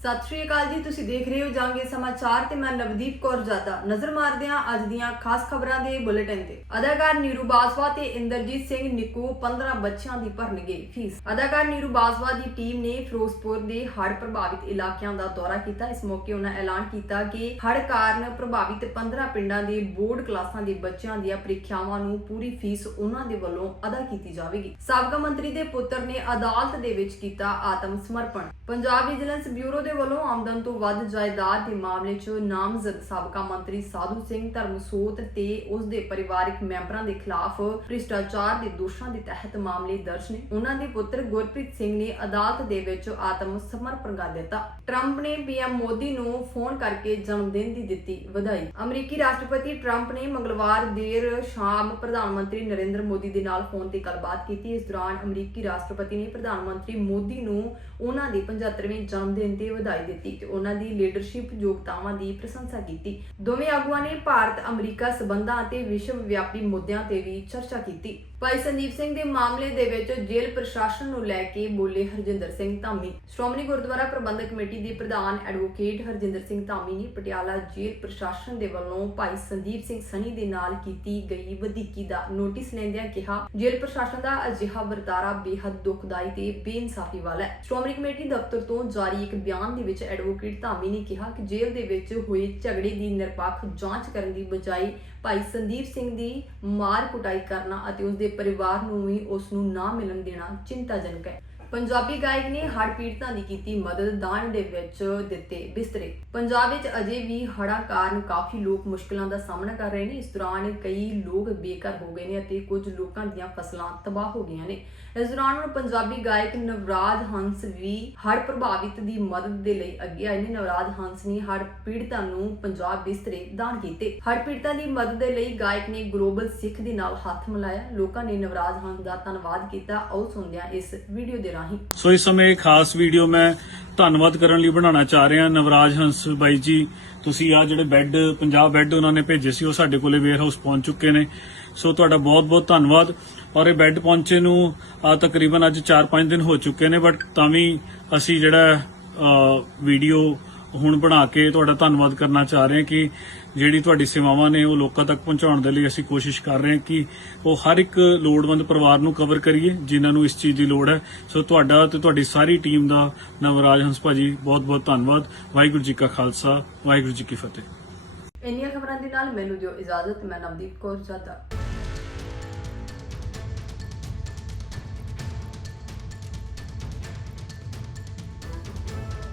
ਸਤਿ ਸ਼੍ਰੀ ਅਕਾਲ ਜੀ, ਤੁਸੀਂ ਦੇਖ ਰਹੇ ਹੋ ਜਾਂਗੇ ਸਮਾਚਾਰ ਤੇ ਮੈਂ ਨਵਦੀਪ ਕੌਰ ਜਾਦਾ। ਨਜ਼ਰ ਮਾਰਦੇ ਹਾਂ ਅੱਜ ਦੀਆਂ ਖਾਸ ਖਬਰਾਂ ਦੇ ਬੁਲੇਟਿਨ ਤੇ। ਅਦਾਕਾਰ ਨੀਰੂ ਬਾਜਵਾ ਤੇ ਇੰਦਰਜੀਤ ਸਿੰਘ ਨਿੱਕੂ 15 ਬੱਚਿਆਂ ਦੀ ਭਰਨਗੇ ਫੀਸ। ਅਦਾਕਾਰ ਨੀਰੂ ਬਾਜਵਾ ਦੀ ਟੀਮ ਨੇ ਫਿਰੋਜ਼ਪੁਰ ਦੇ ਹੜ੍ਹ ਪ੍ਰਭਾਵਿਤ ਇਲਾਕਿਆਂ ਦਾ ਦੌਰਾ ਕੀਤਾ। ਇਸ ਮੌਕੇ ਉਹਨਾਂ ਐਲਾਨ ਕੀਤਾ ਕਿ ਹੜ੍ਹ ਕਾਰਨ ਪ੍ਰਭਾਵਿਤ 15 ਪਿੰਡਾਂ ਦੇ ਬੋਰਡ ਕਲਾਸਾਂ ਦੇ ਬੱਚਿਆਂ ਦੀਆਂ ਪ੍ਰੀਖਿਆਵਾਂ ਨੂੰ ਪੂਰੀ ਫੀਸ ਉਹਨਾਂ ਦੇ ਵੱਲੋਂ ਅਦਾ ਕੀਤੀ ਜਾਵੇਗੀ। ਸਾਬਕਾ ਮੰਤਰੀ ਦੇ ਪੁੱਤਰ ਨੇ ਅਦਾਲਤ ਦੇ ਵਿੱਚ ਕੀਤਾ ਆਤਮ ਸਮਰਪਣ। ਪੰਜਾਬ ਵਿਜੀਲੈਂਸ ਬਿਊਰੋ ਦੇ ਵੱਲੋਂ ਆਮਦਨ ਤੋਂ ਵੱਧ ਜਾਇਦਾਦ ਦੇ ਮਾਮਲੇ 'ਚ ਨਾਮਜ਼ਦ ਸਾਬਕਾ ਮੰਤਰੀ ਸਾਧੂ ਸਿੰਘ ਧਰਮਸੋਤ ਤੇ ਉਸ ਦੇ ਪਰਿਵਾਰਕ ਮੈਂਬਰਾਂ ਦੇ ਖਿਲਾਫ ਭ੍ਰਿਸ਼ਟਾਚਾਰ ਦੇ ਦੋਸ਼ਾਂ ਦੇ ਤਹਿਤ ਮਾਮਲੇ ਦਰਜ ਨੇ। ਉਹਨਾਂ ਦੇ ਪੁੱਤਰ ਗੁਰਪ੍ਰੀਤ ਸਿੰਘ ਨੇ ਅਦਾਲਤ ਦੇ ਵਿੱਚ ਆਤਮ ਸਮਰਪਣ ਕਰ ਦਿੱਤਾ। ਟਰੰਪ ਨੇ ਪੀਐਮ ਮੋਦੀ ਨੂੰ ਫੋਨ ਕਰਕੇ ਜਨਮ ਦਿਨ ਦੀ ਦਿੱਤੀ ਵਧਾਈ। ਅਮਰੀਕੀ ਰਾਸ਼ਟਰਪਤੀ ਟਰੰਪ ਨੇ ਮੰਗਲਵਾਰ ਦੇਰ ਸ਼ਾਮ ਪ੍ਰਧਾਨ ਮੰਤਰੀ ਨਰਿੰਦਰ ਮੋਦੀ ਦੇ ਨਾਲ ਫੋਨ ਤੇ ਗੱਲਬਾਤ ਕੀਤੀ। ਇਸ ਦੌਰਾਨ ਅਮਰੀਕੀ ਰਾਸ਼ਟਰਪਤੀ ਨੇ ਪ੍ਰਧਾਨ ਮੰਤਰੀ ਮੋਦੀ ਨੂੰ ਉਹਨਾਂ ਦੇ 75ਵੇਂ ਜਨਮ ਦਿਨ ਤੇ ਵਧਾਈ ਦਿੱਤੀ ਤੇ ਉਹਨਾਂ ਦੀ ਲੀਡਰਸ਼ਿਪ ਯੋਗਤਾਵਾਂ ਦੀ ਪ੍ਰਸ਼ੰਸਾ ਕੀਤੀ। ਦੋਵੇਂ ਆਗੂਆਂ ਨੇ ਭਾਰਤ, ਅਮਰੀਕਾ ਸਬੰਧਾਂ ਅਤੇ ਵਿਸ਼ਵ ਵਿਆਪੀ ਮੁੱਦਿਆਂ ਤੇ ਵੀ ਚਰਚਾ ਕੀਤੀ। ਭਾਈ ਸੰਦੀਪ ਸਿੰਘ ਦੇ ਮਾਮਲੇ ਦੇ ਵਿੱਚ ਜੇਲ੍ਹ ਪ੍ਰਸ਼ਾਸਨ ਨੂੰ ਲੈ ਕੇ ਬੋਲੇ ਹਰਜਿੰਦਰ ਸਿੰਘ ਧਾਮੀ। ਸ਼੍ਰੋਮਣੀ ਗੁਰਦੁਆਰਾ ਪ੍ਰਬੰਧਕ ਕਮੇਟੀ ਦੇ ਪ੍ਰਧਾਨ ਐਡਵੋਕੇਟ ਹਰਜਿੰਦਰ ਸਿੰਘ ਧਾਮੀ ਨੇ ਪਟਿਆਲਾ ਜੇਲ੍ਹ ਪ੍ਰਸ਼ਾਸਨ ਦੇ ਵੱਲੋਂ ਭਾਈ ਸੰਦੀਪ ਸਿੰਘ ਸਨੀ ਦੇ ਨਾਲ ਕੀਤੀ ਗਈ ਵਧੀਕੀ ਦਾ ਨੋਟਿਸ ਲੈਂਦਿਆਂ ਕਿਹਾ, ਜੇਲ੍ਹ ਪ੍ਰਸ਼ਾਸਨ ਦਾ ਅਜਿਹਾ ਵਰਤਾਰਾ ਬੇहद ਦੁਖਦਾਈ ਤੇ ਬੇਇਨਸਾਫੀ ਵਾਲਾ ਹੈ। ਸ਼੍ਰੋਮਣੀ ਕਮੇਟੀ ਦਫ਼ਤਰ ਤੋਂ ਜਾਰੀ ਇੱਕ ਬਿਆਨ ਦੇ ਵਿੱਚ ਐਡਵੋਕੇਟ ਧਾਮੀ ਨੇ ਕਿਹਾ ਕਿ ਜੇਲ੍ਹ ਦੇ ਵਿੱਚ ਹੋਏ ਝਗੜੇ ਦੀ ਨਿਰਪੱਖ ਜਾਂਚ ਕਰਨ ਦੀ ਬਜਾਏ ਭਾਈ ਸੰਦੀਪ ਸਿੰਘ ਦੀ ਮਾਰ ਕੁਟਾਈ ਕਰਨਾ ਅਤੇ ਉਸ ਦੇ ਪਰਿਵਾਰ ਨੂੰ ਵੀ ਉਸ ਨੂੰ ਨਾ ਮਿਲਣ ਦੇਣਾ ਚਿੰਤਾਜਨਕ ਹੈ। ਪੰਜਾਬੀ ਗਾਇਕ ਨੇ ਹੜ੍ਹ ਪੀੜਤਾਂ ਦੀ ਕੀਤੀ ਮਦਦ, ਦਾਨ ਦੇ ਵਿੱਚ ਦਿੱਤੇ ਬਿਸਤਰੇ। ਪੰਜਾਬ ਵਿੱਚ ਅਜੇ ਵੀ ਹੜ੍ਹਾਂ ਕਾਰਨ ਕਾਫੀ ਲੋਕ ਮੁਸ਼ਕਲਾਂ ਦਾ ਸਾਹਮਣਾ ਕਰ ਰਹੇ ਨੇ। ਇਸ ਦੌਰਾਨ ਕਈ ਲੋਕ ਬੇਘਰ ਹੋ ਗਏ ਨੇ ਅਤੇ ਕੁਝ ਲੋਕਾਂ ਦੀਆਂ ਫਸਲਾਂ ਤਬਾਹ ਹੋ ਗਈਆਂ ਨੇ। ਇਸ ਦੌਰਾਨ ਹੁਣ ਪੰਜਾਬੀ ਗਾਇਕ ਨਵਰਾਜ ਹੰਸ ਵੀ ਹੜ੍ਹ ਪ੍ਰਭਾਵਿਤ ਦੀ ਮਦਦ ਦੇ ਲਈ ਅੱਗੇ ਆਏ ਨੇ। ਨਵਰਾਜ ਹੰਸ ਨੇ ਹੜ੍ਹ ਪੀੜਤਾਂ ਨੂੰ ਪੰਜਾਬ ਬਿਸਤਰੇ ਦਾਨ ਕੀਤੇ। ਹੜ੍ਹ ਪੀੜਤਾਂ ਦੀ ਮਦਦ ਦੇ ਲਈ ਗਾਇਕ ਨੇ ਗਲੋਬਲ ਸਿੱਖ ਦੇ ਨਾਲ ਹੱਥ ਮਿਲਾਇਆ। ਲੋਕਾਂ ਨੇ ਨਵਰਾਜ ਹੰਸ ਦਾ ਧੰਨਵਾਦ ਕੀਤਾ। ਆਓ ਸੁਣਦੇ ਹਾਂ ਇਸ ਵੀਡੀਓ ਦੇ ਰਾਹੀਂ। ਸੋ ਇਸ ਸਮੇਂ ਇਹ ਖਾਸ ਵੀਡੀਓ ਮੈਂ ਧੰਨਵਾਦ ਕਰਨ ਲਈ ਬਣਾਉਣਾ ਚਾਹ ਰਿਹਾ, ਨਵਰਾਜ ਹੰਸ ਬਾਈ ਜੀ। ਤੁਸੀਂ ਆ ਜਿਹੜੇ ਬੈੱਡ 50 ਬੈੱਡ ਉਹਨਾਂ ਨੇ ਭੇਜੇ ਸੀ, ਉਹ ਸਾਡੇ ਕੋਲੇ ਵੇਅਰ ਹਾਊਸ ਪਹੁੰਚ ਚੁੱਕੇ ਨੇ। ਸੋ ਤੁਹਾਡਾ ਬਹੁਤ-ਬਹੁਤ ਧੰਨਵਾਦ। ਔਰ ਇਹ ਬੈੱਡ ਪਹੁੰਚੇ ਨੂੰ ਆ ਤਕਰੀਬਨ ਅੱਜ 4-5 ਦਿਨ ਹੋ ਚੁੱਕੇ ਨੇ ਬਟ ਤਾਂ ਵੀ ਅਸੀਂ ਜਿਹੜਾ ਵੀਡੀਓ ਹੁਣ ਬਣਾ ਕੇ ਤੁਹਾਡਾ ਧੰਨਵਾਦ ਕਰਨਾ ਚਾਹ ਰਹੇ ਹਾਂ ਕਿ ਜਿਹੜੀ ਤੁਹਾਡੀ ਸੇਵਾਵਾਂ ਨੇ ਉਹ ਲੋਕਾਂ ਤੱਕ ਪਹੁੰਚਾਉਣ ਦੇ ਲਈ ਅਸੀਂ ਕੋਸ਼ਿਸ਼ ਕਰ ਰਹੇ ਹਾਂ ਕਿ ਉਹ ਹਰ ਇੱਕ ਲੋੜਵੰਦ ਪਰਿਵਾਰ ਨੂੰ ਕਵਰ ਕਰੀਏ, ਜਿਨ੍ਹਾਂ ਨੂੰ ਇਸ ਚੀਜ਼ ਦੀ ਲੋੜ ਹੈ। ਸੋ ਤੁਹਾਡਾ ਤੇ ਤੁਹਾਡੀ ਸਾਰੀ ਟੀਮ ਦਾ ਨਵਰਾਜ ਹੰਸ ਭਾਜੀ, ਬਹੁਤ-ਬਹੁਤ ਧੰਨਵਾਦ। ਵਾਹਿਗੁਰੂ ਜੀ ਕਾ ਖਾਲਸਾ, ਵਾਹਿਗੁਰੂ ਜੀ ਕੀ ਫਤਿਹ। ਇੰਨੀਆਂ ਖਬਰਾਂ ਦੇ ਨਾਲ ਮੈਨੂੰ ਦਿਓ ਇਜਾਜ਼ਤ। ਮੈਂ ਨਵਦੀਪ ਕੌਰ ਜਾਦਾ